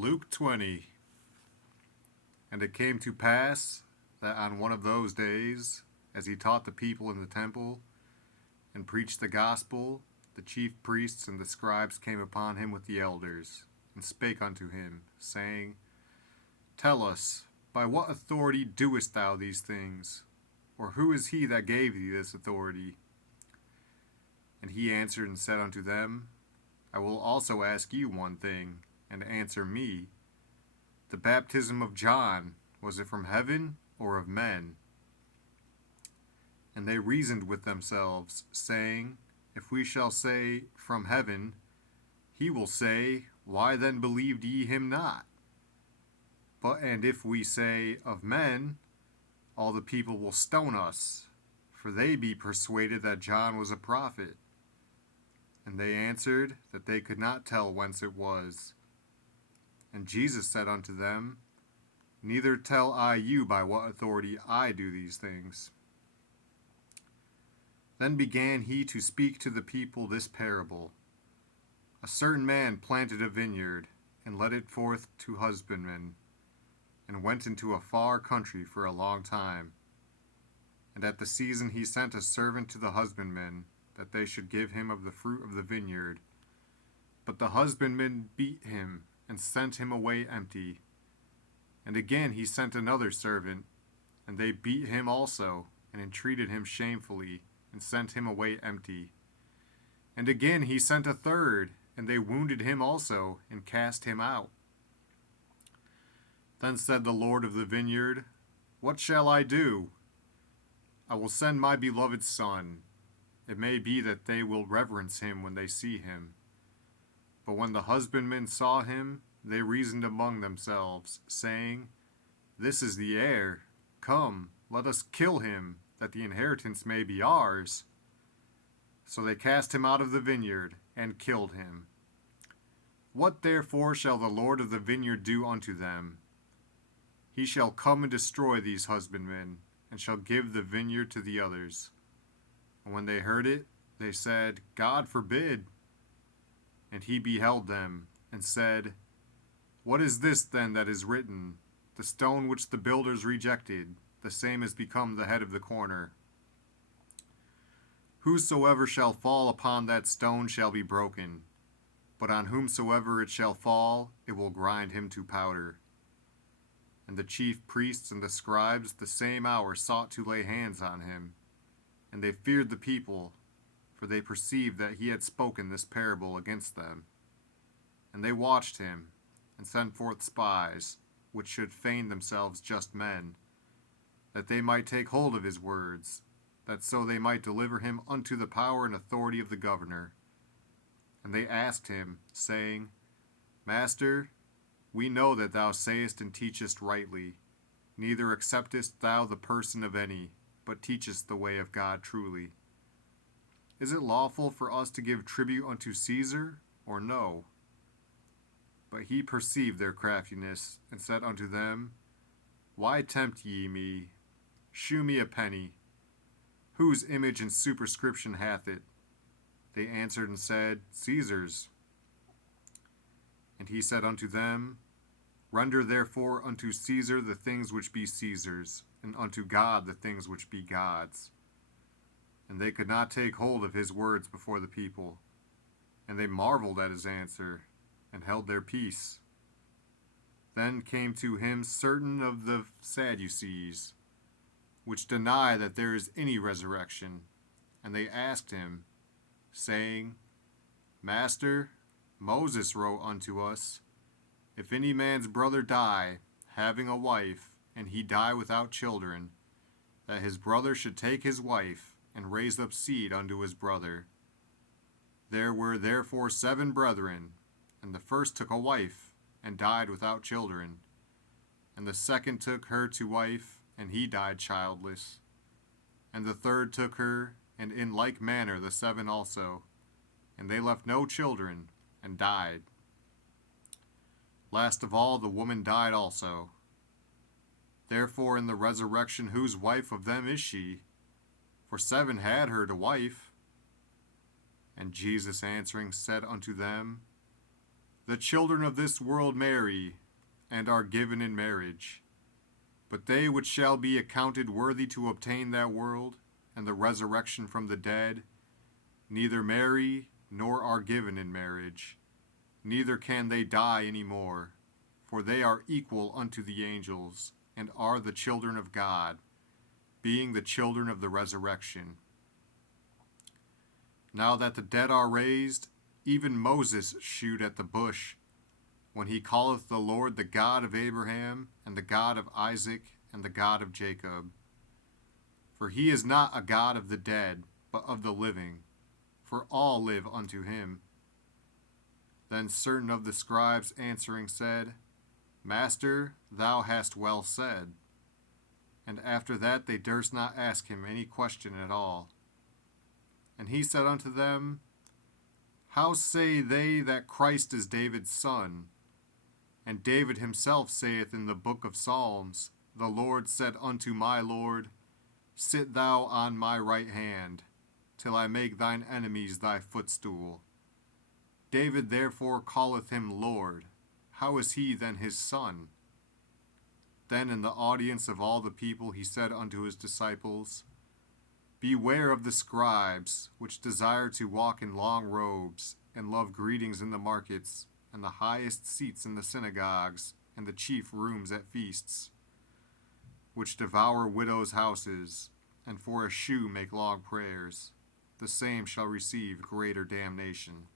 Luke 20. And it came to pass that on one of those days, as he taught the people in the temple and preached the gospel, the chief priests and the scribes came upon him with the elders, and spake unto him, saying, Tell us, by what authority doest thou these things? Or who is he that gave thee this authority? And he answered and said unto them, I will also ask you one thing, and answer me. The baptism of John, was it from heaven or of men? And they reasoned with themselves, saying, If we shall say, From heaven, he will say, Why then believed ye him not? And if we say, Of men, all the people will stone us, for they be persuaded that John was a prophet. And they answered that they could not tell whence it was. And Jesus said unto them, Neither tell I you by what authority I do these things. Then began he to speak to the people this parable. A certain man planted a vineyard, and led it forth to husbandmen, and went into a far country for a long time. And at the season he sent a servant to the husbandmen, that they should give him of the fruit of the vineyard. But the husbandmen beat him, and sent him away empty. And again he sent another servant, and they beat him also, and entreated him shamefully, and sent him away empty. And again he sent a third, and they wounded him also, and cast him out. Then said the Lord of the vineyard, What shall I do? I will send my beloved son. It may be that they will reverence him when they see him. But when the husbandmen saw him, they reasoned among themselves, saying, This is the heir. Come, let us kill him, that the inheritance may be ours. So they cast him out of the vineyard, and killed him. What therefore shall the Lord of the vineyard do unto them? He shall come and destroy these husbandmen, and shall give the vineyard to the others. And when they heard it, they said, God forbid. And he beheld them, and said, What is this then that is written? The stone which the builders rejected, the same is become the head of the corner. Whosoever shall fall upon that stone shall be broken, but on whomsoever it shall fall, it will grind him to powder. And the chief priests and the scribes the same hour sought to lay hands on him. And they feared the people, for they perceived that he had spoken this parable against them. And they watched him, and sent forth spies, which should feign themselves just men, that they might take hold of his words, that so they might deliver him unto the power and authority of the governor. And they asked him, saying, Master, we know that thou sayest and teachest rightly, neither acceptest thou the person of any, but teachest the way of God truly. Is it lawful for us to give tribute unto Caesar, or no? But he perceived their craftiness, and said unto them, Why tempt ye me? Shew me a penny. Whose image and superscription hath it? They answered and said, Caesar's. And he said unto them, Render therefore unto Caesar the things which be Caesar's, and unto God the things which be God's. And they could not take hold of his words before the people. And they marveled at his answer, and held their peace. Then came to him certain of the Sadducees, which deny that there is any resurrection. And they asked him, saying, Master, Moses wrote unto us, If any man's brother die, having a wife, and he die without children, that his brother should take his wife, and raise up seed unto his brother. There were therefore 7 brethren, and the first took a wife, and died without children. And the second took her to wife, and he died childless. And the third took her, and in like manner the 7 also. And they left no children, and died. Last of all, the woman died also. Therefore in the resurrection whose wife of them is she? For 7 had her to wife. And Jesus answering said unto them, The children of this world marry, and are given in marriage. But they which shall be accounted worthy to obtain that world, and the resurrection from the dead, neither marry nor are given in marriage, neither can they die any more, for they are equal unto the angels, and are the children of God, being the children of the resurrection. Now that the dead are raised, even Moses shewed at the bush, when he calleth the Lord the God of Abraham, and the God of Isaac, and the God of Jacob. For he is not a God of the dead, but of the living, for all live unto him. Then certain of the scribes answering said, Master, thou hast well said. And after that they durst not ask him any question at all. And he said unto them, How say they that Christ is David's son? And David himself saith in the book of Psalms, The Lord said unto my Lord, Sit thou on my right hand, till I make thine enemies thy footstool. David therefore calleth him Lord. How is he then his son? Then in the audience of all the people he said unto his disciples, Beware of the scribes, which desire to walk in long robes, and love greetings in the markets, and the highest seats in the synagogues, and the chief rooms at feasts, which devour widows' houses, and for a shew make long prayers. The same shall receive greater damnation.